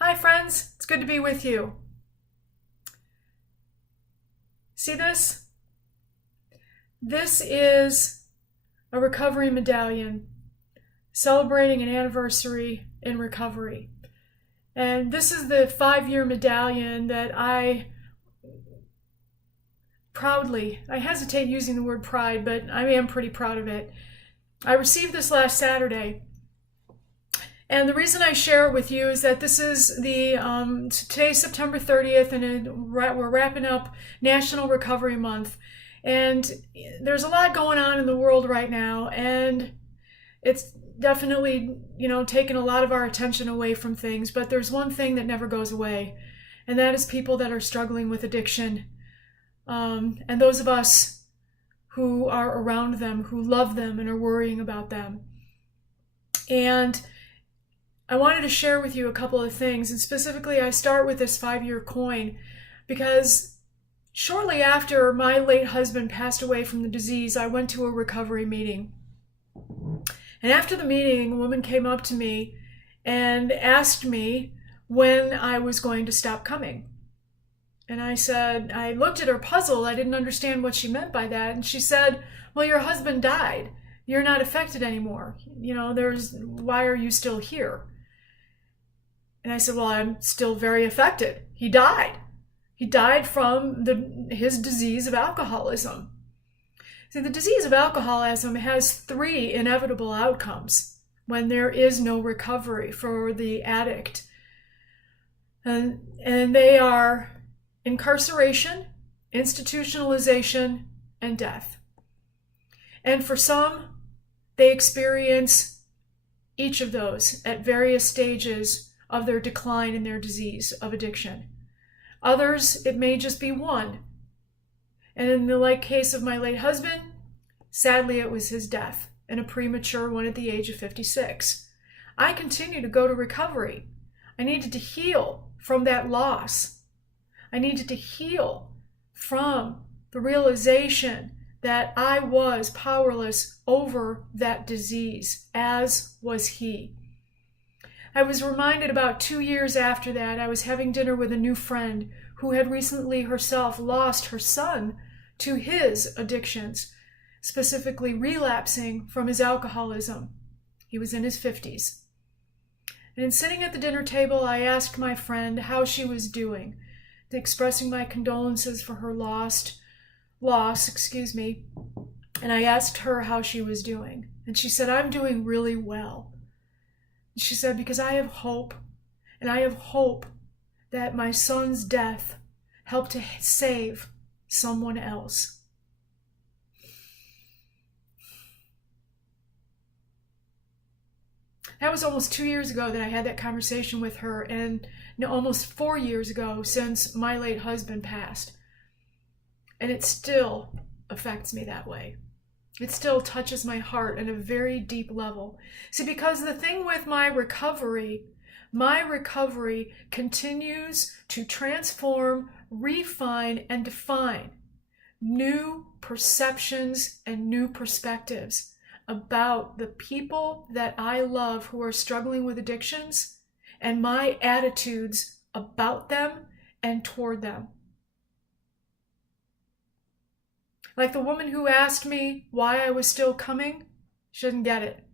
Hi friends, it's good to be with you. See this? This is a recovery medallion celebrating an anniversary in recovery. And this is the 5-year medallion that I hesitate using the word pride, but I am pretty proud of it. I received this last Saturday. And the reason I share it with you is that this is today's September 30th, and we're wrapping up National Recovery Month. And there's a lot going on in the world right now, and it's definitely, taken a lot of our attention away from things. But there's one thing that never goes away, and that is people that are struggling with addiction. And those of us who are around them, who love them and are worrying about them. And I wanted to share with you a couple of things, and specifically I start with this 5-year coin because shortly after my late husband passed away from the disease, I went to a recovery meeting. And after the meeting, a woman came up to me and asked me when I was going to stop coming. And I looked at her puzzled. I didn't understand what she meant by that. And she said, well, your husband died. You're not affected anymore. Why are you still here? And I said, well, I'm still very affected. He died. He died from his disease of alcoholism. See, the disease of alcoholism has 3 inevitable outcomes when there is no recovery for the addict. And they are incarceration, institutionalization, and death. And for some, they experience each of those at various stages of their decline in their disease of addiction. Others, it may just be one. And in the case of my late husband, sadly it was his death, and a premature one at the age of 56. I continue to go to recovery. I needed to heal from that loss. I needed to heal from the realization that I was powerless over that disease, as was he. I was reminded about 2 years after that, I was having dinner with a new friend who had recently herself lost her son to his addictions, specifically relapsing from his alcoholism. He was in his 50s. And in sitting at the dinner table, I asked my friend how she was doing, expressing my condolences for her loss, and I asked her how she was doing. And she said, I'm doing really well. She said, because I have hope, and I have hope that my son's death helped to save someone else. That was almost 2 years ago that I had that conversation with her, and almost 4 years ago since my late husband passed. And it still affects me that way. It still touches my heart at a very deep level. See, because the thing with my recovery continues to transform, refine, and define new perceptions and new perspectives about the people that I love who are struggling with addictions and my attitudes about them and toward them. Like the woman who asked me why I was still coming, she doesn't get it.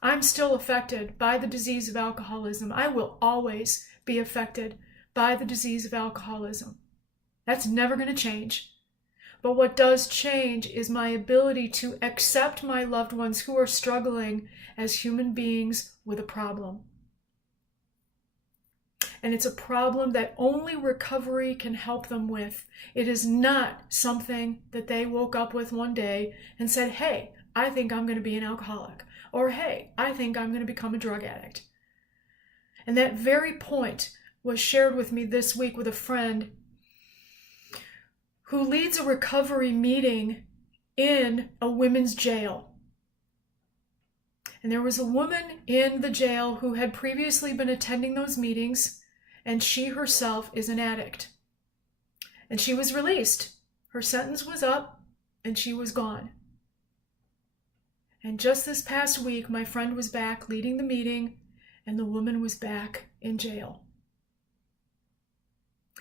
I'm still affected by the disease of alcoholism. I will always be affected by the disease of alcoholism. That's never going to change. But what does change is my ability to accept my loved ones who are struggling as human beings with a problem. And it's a problem that only recovery can help them with. It is not something that they woke up with one day and said, hey, I think I'm going to be an alcoholic. Or, hey, I think I'm going to become a drug addict. And that very point was shared with me this week with a friend who leads a recovery meeting in a women's jail. And there was a woman in the jail who had previously been attending those meetings, and she herself is an addict. And she was released. Her sentence was up, and she was gone. And just this past week, my friend was back leading the meeting, and the woman was back in jail.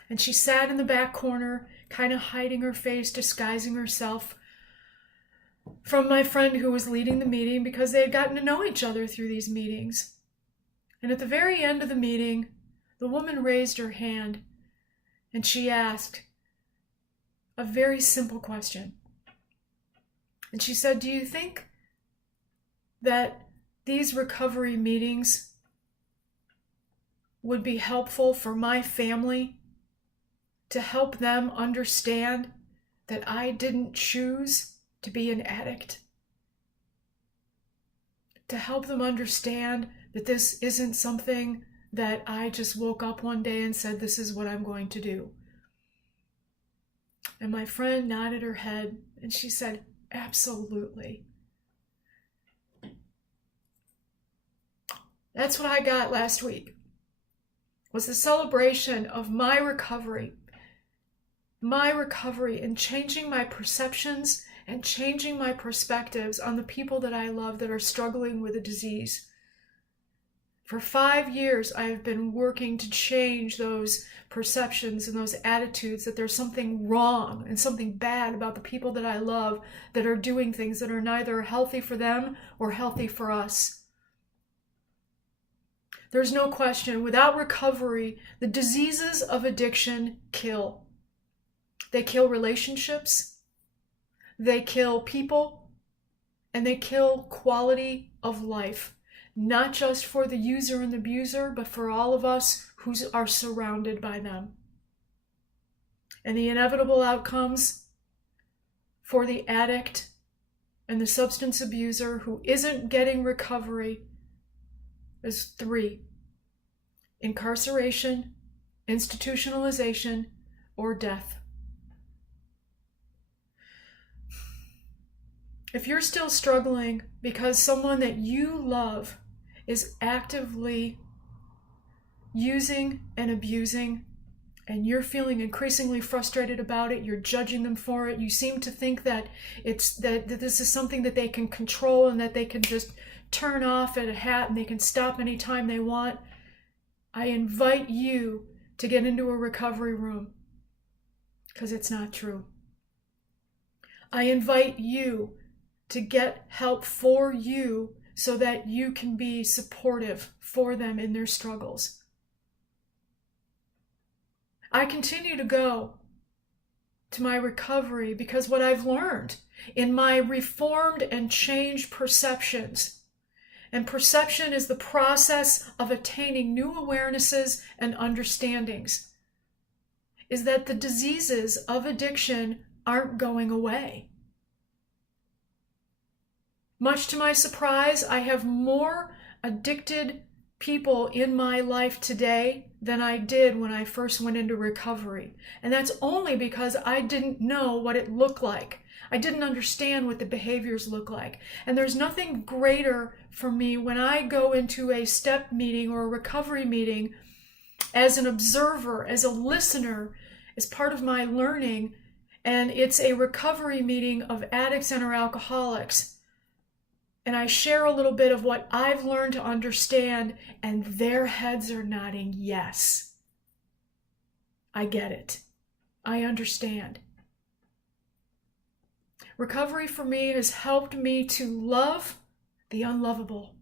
And she sat in the back corner, kind of hiding her face, disguising herself from my friend who was leading the meeting, because they had gotten to know each other through these meetings. And at the very end of the meeting, the woman raised her hand and she asked a very simple question. And she said, "Do you think that these recovery meetings would be helpful for my family to help them understand that I didn't choose to be an addict? To help them understand that this isn't something that I just woke up one day and said, this is what I'm going to do?" And my friend nodded her head and she said, "Absolutely." That's what I got last week, was the celebration of my recovery and changing my perceptions and changing my perspectives on the people that I love that are struggling with a disease. For 5 years, I have been working to change those perceptions and those attitudes that there's something wrong and something bad about the people that I love that are doing things that are neither healthy for them or healthy for us. There's no question, without recovery, the diseases of addiction kill. They kill relationships, they kill people, and they kill quality of life. Not just for the user and the abuser, but for all of us who are surrounded by them. And the inevitable outcomes for the addict and the substance abuser who isn't getting recovery is 3: incarceration, institutionalization, or death. If you're still struggling because someone that you love is actively using and abusing, and you're feeling increasingly frustrated about it, you're judging them for it, you seem to think that that this is something that they can control and that they can just turn off at a hat and they can stop anytime they want, I invite you to get into a recovery room, because it's not true. I invite you to get help for you so that you can be supportive for them in their struggles. I continue to go to my recovery because what I've learned in my reformed and changed perceptions, and perception is the process of attaining new awarenesses and understandings, is that the diseases of addiction aren't going away. Much to my surprise, I have more addicted people in my life today than I did when I first went into recovery. And that's only because I didn't know what it looked like. I didn't understand what the behaviors look like. And there's nothing greater for me when I go into a step meeting or a recovery meeting as an observer, as a listener, as part of my learning. And it's a recovery meeting of addicts and or alcoholics. And I share a little bit of what I've learned to understand, and their heads are nodding, yes. I get it. I understand. Recovery for me has helped me to love the unlovable.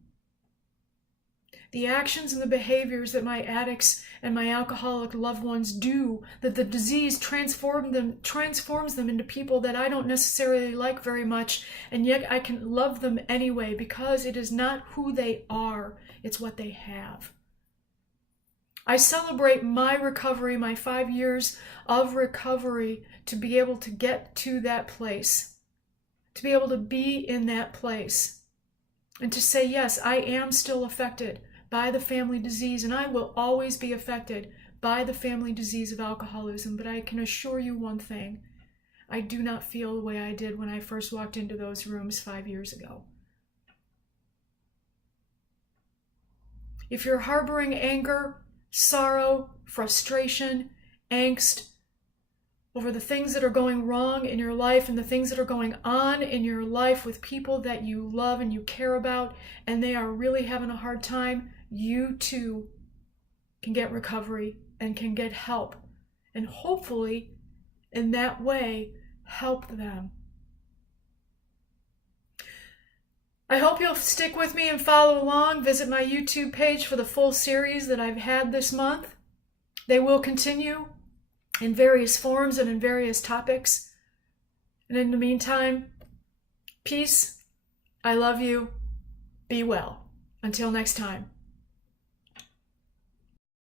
The actions and the behaviors that my addicts and my alcoholic loved ones do, that the disease transforms them into people that I don't necessarily like very much, and yet I can love them anyway because it is not who they are, it's what they have. I celebrate my recovery, my 5 years of recovery, to be able to get to that place, to be able to be in that place, and to say, yes, I am still affected by the family disease, and I will always be affected by the family disease of alcoholism. But I can assure you one thing, I do not feel the way I did when I first walked into those rooms 5 years ago. If you're harboring anger, sorrow, frustration, angst over the things that are going wrong in your life and the things that are going on in your life with people that you love and you care about, and they are really having a hard time, you too can get recovery and can get help and hopefully in that way help them. I hope you'll stick with me and follow along. Visit my YouTube page for the full series that I've had this month. They will continue in various forms and in various topics. And in the meantime, peace. I love you. Be well. Until next time.